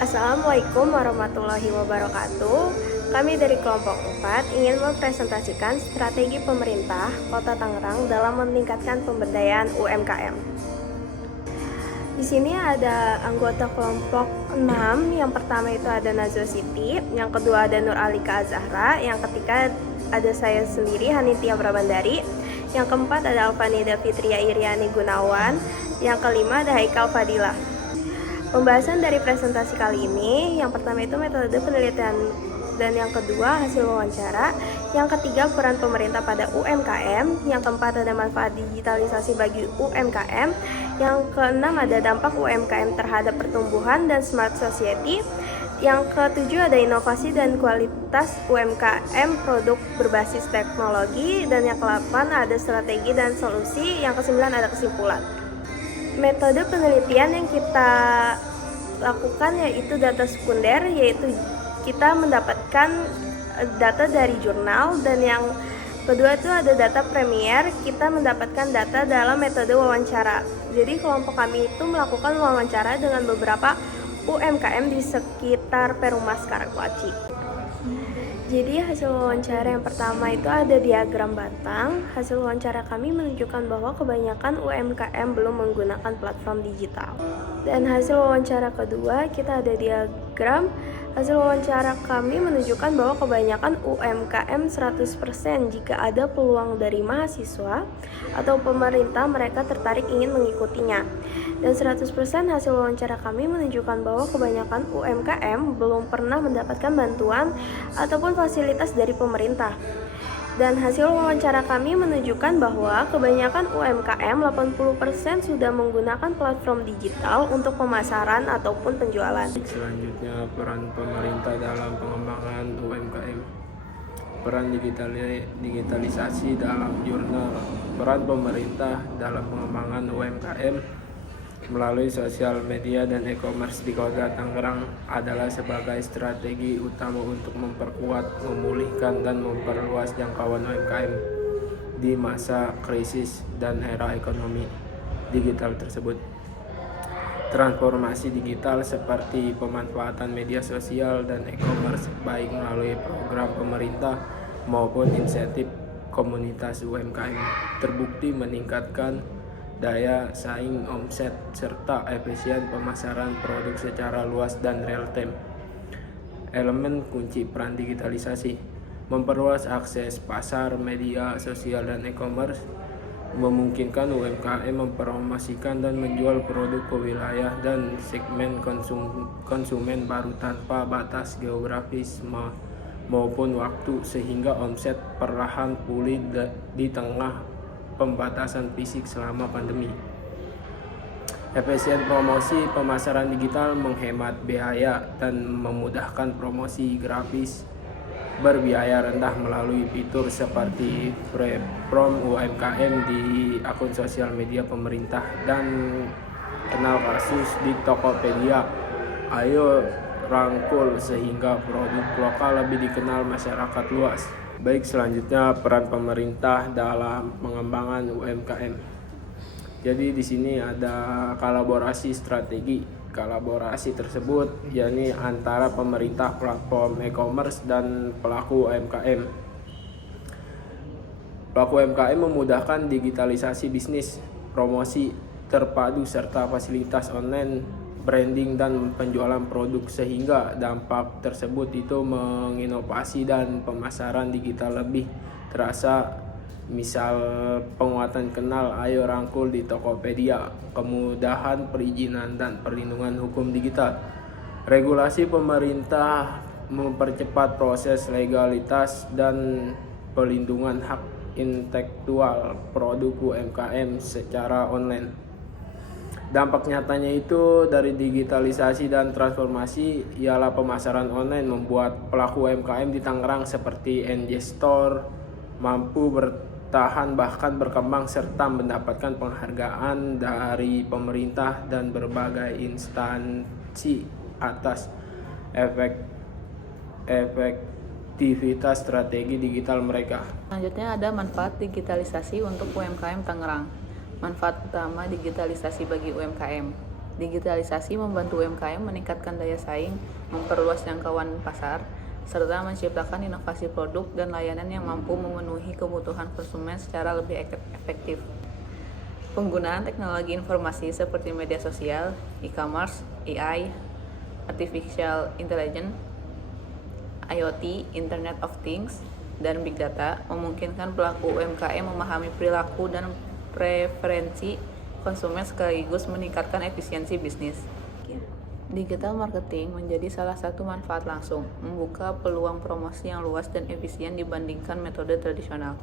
Assalamualaikum warahmatullahi wabarakatuh. Kami dari kelompok 4 ingin mempresentasikan strategi pemerintah Kota Tangerang dalam meningkatkan pemberdayaan UMKM. Di sini ada anggota kelompok 6. Yang pertama itu ada Nazwa Siti, yang kedua ada Nur Alika Azahra, yang ketiga ada saya sendiri Hanitia Prabandari, yang keempat ada Alvanida Fitria Iriani Gunawan, yang kelima ada Haikal Fadilah. Pembahasan dari presentasi kali ini, yang pertama itu metode penelitian, dan yang kedua hasil wawancara, yang ketiga peran pemerintah pada UMKM, yang keempat ada manfaat digitalisasi bagi UMKM, yang keenam ada dampak UMKM terhadap pertumbuhan dan smart society, yang ketujuh ada inovasi dan kualitas UMKM produk berbasis teknologi, dan yang ke-8 ada strategi dan solusi, yang ke-9 ada kesimpulan. Metode penelitian yang kita lakukan yaitu data sekunder, yaitu kita mendapatkan data dari jurnal, dan yang kedua itu ada data premier, kita mendapatkan data dalam metode wawancara. Jadi kelompok kami itu melakukan wawancara dengan beberapa UMKM di sekitar Perumas Karawaci. Jadi hasil wawancara yang pertama itu ada diagram batang. Hasil wawancara kami menunjukkan bahwa kebanyakan UMKM belum menggunakan platform digital. Dan hasil wawancara kedua kita ada diagram. Hasil wawancara kami menunjukkan bahwa kebanyakan UMKM 100% jika ada peluang dari mahasiswa atau pemerintah mereka tertarik ingin mengikutinya. Dan 100% hasil wawancara kami menunjukkan bahwa kebanyakan UMKM belum pernah mendapatkan bantuan ataupun fasilitas dari pemerintah. Dan hasil wawancara kami menunjukkan bahwa kebanyakan UMKM 80% sudah menggunakan platform digital untuk pemasaran ataupun penjualan. Selanjutnya, peran pemerintah dalam pengembangan UMKM. Peran digitalisasi dalam jurnal. Peran pemerintah dalam pengembangan UMKM melalui sosial media dan e-commerce di Kota Tangerang adalah sebagai strategi utama untuk memperkuat, memulihkan, dan memperluas jangkauan UMKM di masa krisis dan era ekonomi digital tersebut. Transformasi digital seperti pemanfaatan media sosial dan e-commerce baik melalui program pemerintah maupun insentif komunitas UMKM terbukti meningkatkan daya saing, omset, serta efisien pemasaran produk secara luas dan real time. Elemen kunci peran digitalisasi: memperluas akses pasar, media sosial, dan e-commerce, memungkinkan UMKM mempromosikan dan menjual produk ke wilayah dan segmen konsumen baru tanpa batas geografis maupun waktu, sehingga omset perlahan pulih di tengah pembatasan fisik selama pandemi. Efisien promosi pemasaran digital menghemat biaya dan memudahkan promosi grafis berbiaya rendah melalui fitur seperti Prom UMKM di akun sosial media pemerintah dan kenal kasus di Tokopedia. Ayo rangkul sehingga produk lokal lebih dikenal masyarakat luas. Baik, selanjutnya peran pemerintah dalam pengembangan UMKM. Jadi di sini ada kolaborasi strategi. Kolaborasi tersebut yakni antara pemerintah, platform e-commerce, dan pelaku UMKM. Pelaku UMKM memudahkan digitalisasi bisnis, promosi terpadu serta fasilitas online, branding, dan penjualan produk, sehingga dampak tersebut itu menginovasi dan pemasaran digital lebih terasa. Misal penguatan kenal ayo rangkul di Tokopedia, kemudahan perizinan dan perlindungan hukum digital. Regulasi pemerintah mempercepat proses legalitas dan perlindungan hak intelektual produk UMKM secara online. Dampak nyatanya itu dari digitalisasi dan transformasi ialah pemasaran online membuat pelaku UMKM di Tangerang seperti NJ Store mampu bertahan bahkan berkembang serta mendapatkan penghargaan dari pemerintah dan berbagai instansi atas efektivitas strategi digital mereka. Selanjutnya ada manfaat digitalisasi untuk UMKM Tangerang. Manfaat utama digitalisasi bagi UMKM. Digitalisasi membantu UMKM meningkatkan daya saing, memperluas jangkauan pasar, serta menciptakan inovasi produk dan layanan yang mampu memenuhi kebutuhan konsumen secara lebih efektif. Penggunaan teknologi informasi seperti media sosial, e-commerce, AI, artificial intelligence, IoT, Internet of Things, dan Big Data memungkinkan pelaku UMKM memahami perilaku dan preferensi konsumen sekaligus meningkatkan efisiensi bisnis. Digital marketing menjadi salah satu manfaat langsung, membuka peluang promosi yang luas dan efisien dibandingkan metode tradisional.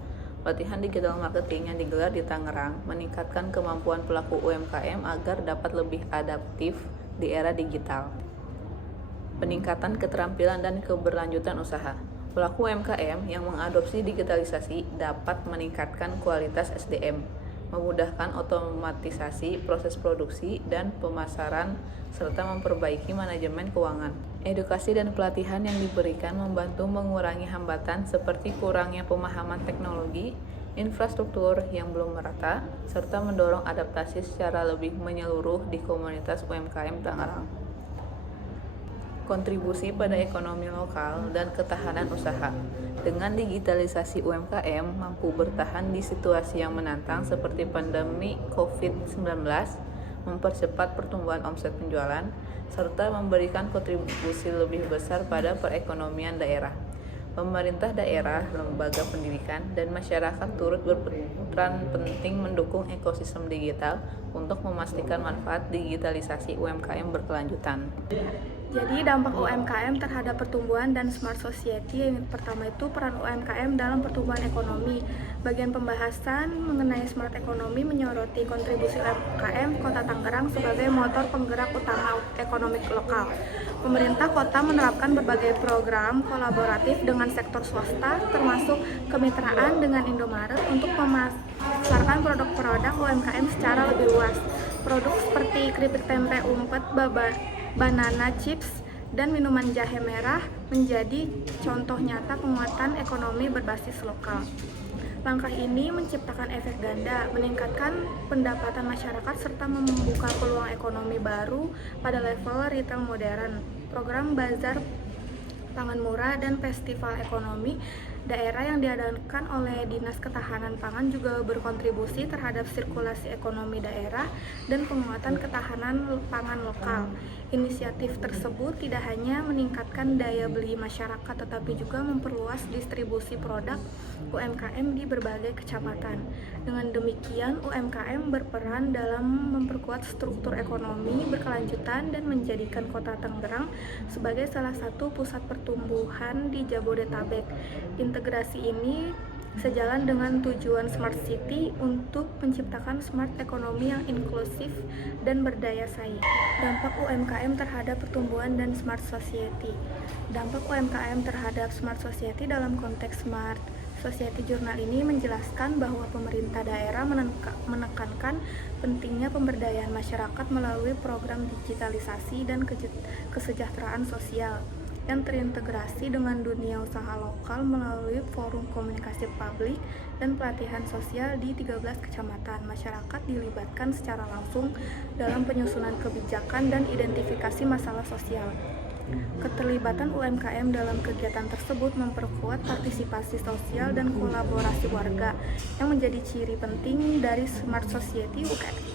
Pelatihan digital marketing yang digelar di Tangerang meningkatkan kemampuan pelaku UMKM agar dapat lebih adaptif di era digital. Peningkatan keterampilan dan keberlanjutan usaha. Pelaku UMKM yang mengadopsi digitalisasi dapat meningkatkan kualitas SDM, memudahkan otomatisasi proses produksi dan pemasaran, serta memperbaiki manajemen keuangan. Edukasi dan pelatihan yang diberikan membantu mengurangi hambatan seperti kurangnya pemahaman teknologi, infrastruktur yang belum merata, serta mendorong adaptasi secara lebih menyeluruh di komunitas UMKM Tangerang. Kontribusi pada ekonomi lokal dan ketahanan usaha. Dengan digitalisasi UMKM mampu bertahan di situasi yang menantang seperti pandemi COVID-19, mempercepat pertumbuhan omset penjualan, serta memberikan kontribusi lebih besar pada perekonomian daerah. Pemerintah daerah, lembaga pendidikan, dan masyarakat turut berperan penting mendukung ekosistem digital untuk memastikan manfaat digitalisasi UMKM berkelanjutan. Jadi dampak UMKM terhadap pertumbuhan dan smart society, yang pertama itu peran UMKM dalam pertumbuhan ekonomi. Bagian pembahasan mengenai smart ekonomi menyoroti kontribusi UMKM Kota Tangerang sebagai motor penggerak utama ekonomi lokal. Pemerintah kota menerapkan berbagai program kolaboratif dengan sektor swasta, termasuk kemitraan dengan Indomaret untuk memasarkan produk-produk UMKM secara lebih luas. Produk seperti keripik tempe umpet, banana chips, dan minuman jahe merah menjadi contoh nyata penguatan ekonomi berbasis lokal. Langkah ini menciptakan efek ganda, meningkatkan pendapatan masyarakat serta membuka peluang ekonomi baru pada level retail modern. Program bazar pangan murah dan festival ekonomi daerah yang diadakan oleh Dinas Ketahanan Pangan juga berkontribusi terhadap sirkulasi ekonomi daerah dan penguatan ketahanan pangan lokal. Inisiatif tersebut tidak hanya meningkatkan daya beli masyarakat tetapi juga memperluas distribusi produk UMKM di berbagai kecamatan. Dengan demikian, UMKM berperan dalam memperkuat struktur ekonomi berkelanjutan dan menjadikan Kota Tangerang sebagai salah satu pusat pertumbuhan di Jabodetabek. Integrasi ini sejalan dengan tujuan Smart City untuk menciptakan smart ekonomi yang inklusif dan berdaya saing. Dampak UMKM terhadap pertumbuhan dan Smart Society. Dampak UMKM terhadap Smart Society dalam konteks Smart Society Journal ini menjelaskan bahwa pemerintah daerah menekankan pentingnya pemberdayaan masyarakat melalui program digitalisasi dan kesejahteraan sosial yang terintegrasi dengan dunia usaha lokal melalui forum komunikasi publik dan pelatihan sosial di 13 kecamatan. Masyarakat dilibatkan secara langsung dalam penyusunan kebijakan dan identifikasi masalah sosial. Keterlibatan UMKM dalam kegiatan tersebut memperkuat partisipasi sosial dan kolaborasi warga yang menjadi ciri penting dari Smart Society.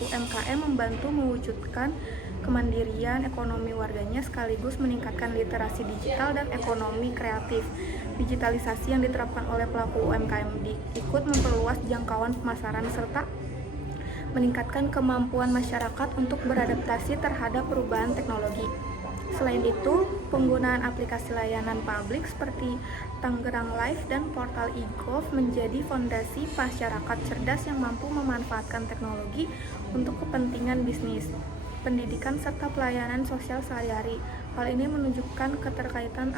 UMKM membantu mewujudkan kemandirian ekonomi warganya sekaligus meningkatkan literasi digital dan ekonomi kreatif. Digitalisasi yang diterapkan oleh pelaku UMKM ikut memperluas jangkauan pemasaran serta meningkatkan kemampuan masyarakat untuk beradaptasi terhadap perubahan teknologi. Selain itu, penggunaan aplikasi layanan publik seperti Tangerang Live dan portal e-gov menjadi fondasi masyarakat cerdas yang mampu memanfaatkan teknologi untuk kepentingan bisnis, pendidikan, serta pelayanan sosial sehari-hari. Hal ini menunjukkan keterkaitan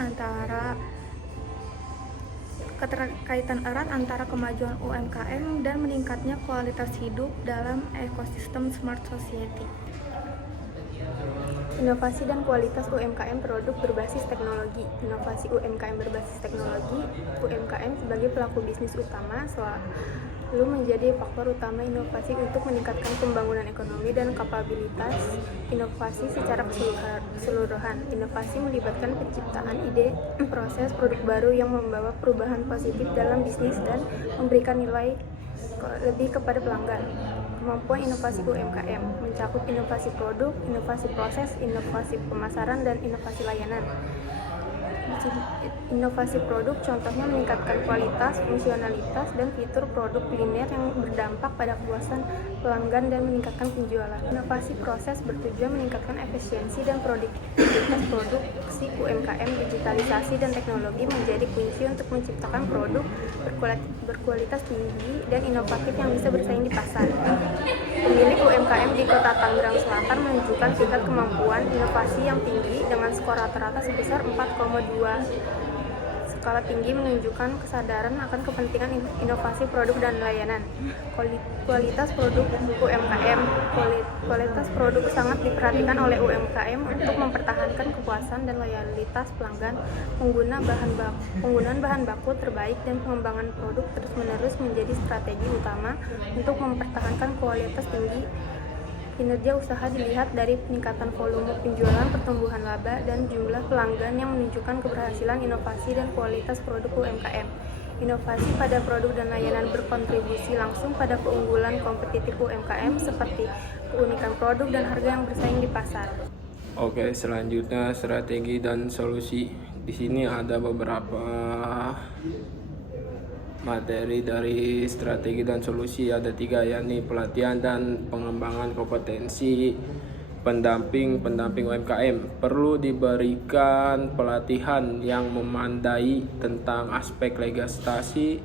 erat antara kemajuan UMKM dan meningkatnya kualitas hidup dalam ekosistem Smart Society. Inovasi dan kualitas UMKM produk berbasis teknologi. Inovasi UMKM berbasis teknologi. UMKM sebagai pelaku bisnis utama menjadi faktor utama inovasi untuk meningkatkan pembangunan ekonomi dan kapabilitas inovasi secara keseluruhan. Inovasi melibatkan penciptaan ide, proses, produk baru yang membawa perubahan positif dalam bisnis dan memberikan nilai lebih kepada pelanggan. Kemampuan inovasi UMKM mencakup inovasi produk, inovasi proses, inovasi pemasaran, dan inovasi layanan. Inovasi produk contohnya meningkatkan kualitas, fungsionalitas, dan fitur produk kuliner yang berdampak pada kepuasan pelanggan dan meningkatkan penjualan. Inovasi proses bertujuan meningkatkan efisiensi dan produktivitas produksi UMKM. Digitalisasi dan teknologi menjadi kunci untuk menciptakan produk berkualitas tinggi dan inovatif yang bisa bersaing di pasar. Pemilik UMKM di Kota Tangerang Selatan menunjukkan tingkat kemampuan inovasi yang tinggi dengan skor rata-rata sebesar 4,2. Skala tinggi menunjukkan kesadaran akan kepentingan inovasi produk dan layanan. Kualitas produk UMKM. Kualitas produk sangat diperhatikan oleh UMKM untuk mempertahankan kepuasan dan loyalitas pelanggan. Penggunaan bahan baku terbaik dan pengembangan produk terus-menerus menjadi strategi utama untuk mempertahankan kualitas tinggi. Kinerja usaha dilihat dari peningkatan volume penjualan, pertumbuhan laba, dan jumlah pelanggan yang menunjukkan keberhasilan inovasi dan kualitas produk UMKM. Inovasi pada produk dan layanan berkontribusi langsung pada keunggulan kompetitif UMKM seperti keunikan produk dan harga yang bersaing di pasar. Oke, selanjutnya strategi dan solusi. Di sini ada beberapa materi dari strategi dan solusi, ada 3, yakni pelatihan dan pengembangan kompetensi pendamping UMKM. Perlu diberikan pelatihan yang memadai tentang aspek legislasi,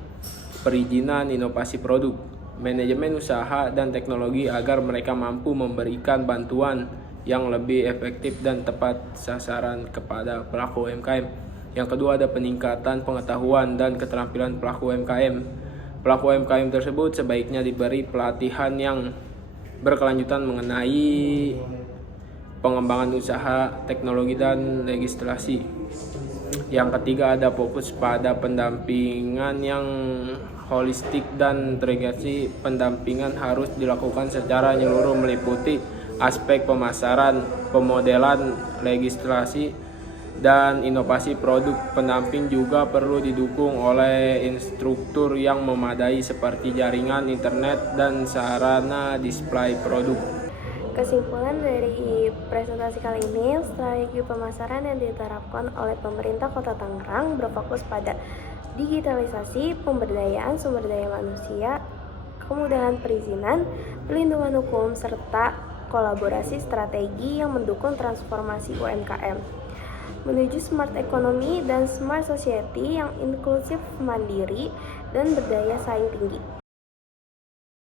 perizinan, inovasi produk, manajemen usaha, dan teknologi agar mereka mampu memberikan bantuan yang lebih efektif dan tepat sasaran kepada pelaku UMKM. Yang kedua, ada peningkatan pengetahuan dan keterampilan pelaku UMKM. Pelaku UMKM tersebut sebaiknya diberi pelatihan yang berkelanjutan mengenai pengembangan usaha, teknologi, dan legislasi. Yang ketiga, ada fokus pada pendampingan yang holistik dan terintegrasi. Pendampingan harus dilakukan secara menyeluruh meliputi aspek pemasaran, pemodelan, legislasi, dan inovasi produk. Pendamping juga perlu didukung oleh instruktur yang memadai seperti jaringan internet dan sarana display produk. Kesimpulan dari presentasi kali ini, strategi pemasaran yang diterapkan oleh pemerintah Kota Tangerang berfokus pada digitalisasi, pemberdayaan sumber daya manusia, kemudahan perizinan, pelindungan hukum, serta kolaborasi strategi yang mendukung transformasi UMKM menuju smart economy dan smart society yang inklusif, mandiri, dan berdaya saing tinggi.